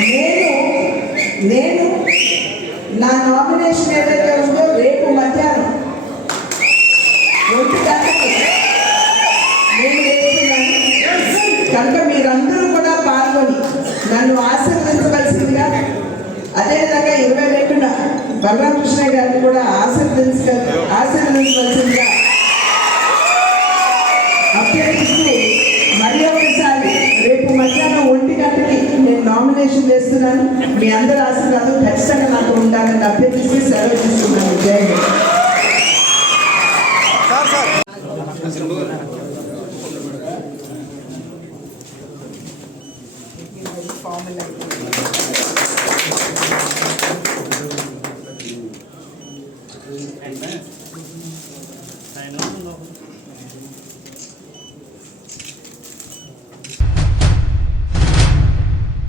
నేను నేను నా నామినేషన్ ఏదైతే ఉందో రేపు మధ్యాహ్నం ఒంటి గంటకి నేను కూడా పాల్గొని నన్ను ఆశీర్వదించవలసిందిగా అదేవిధంగా ఇరవై రెండున బలరామకృష్ణ గారిని కూడా ఆశీర్వదించ ఆశీర్వదించవలసి అభ్యర్థిస్తూ మరి ఒకసారి రేపు మధ్యాహ్నం ఒంటి గంటకి నేను నామినేషన్ చేస్తున్నాను మీ అందరి ఆశీర్వాదం ఖచ్చితంగా నాకు ఉండాలని అభ్యర్థిస్తూ సెలవు తీసుకున్నాను జై హింద్.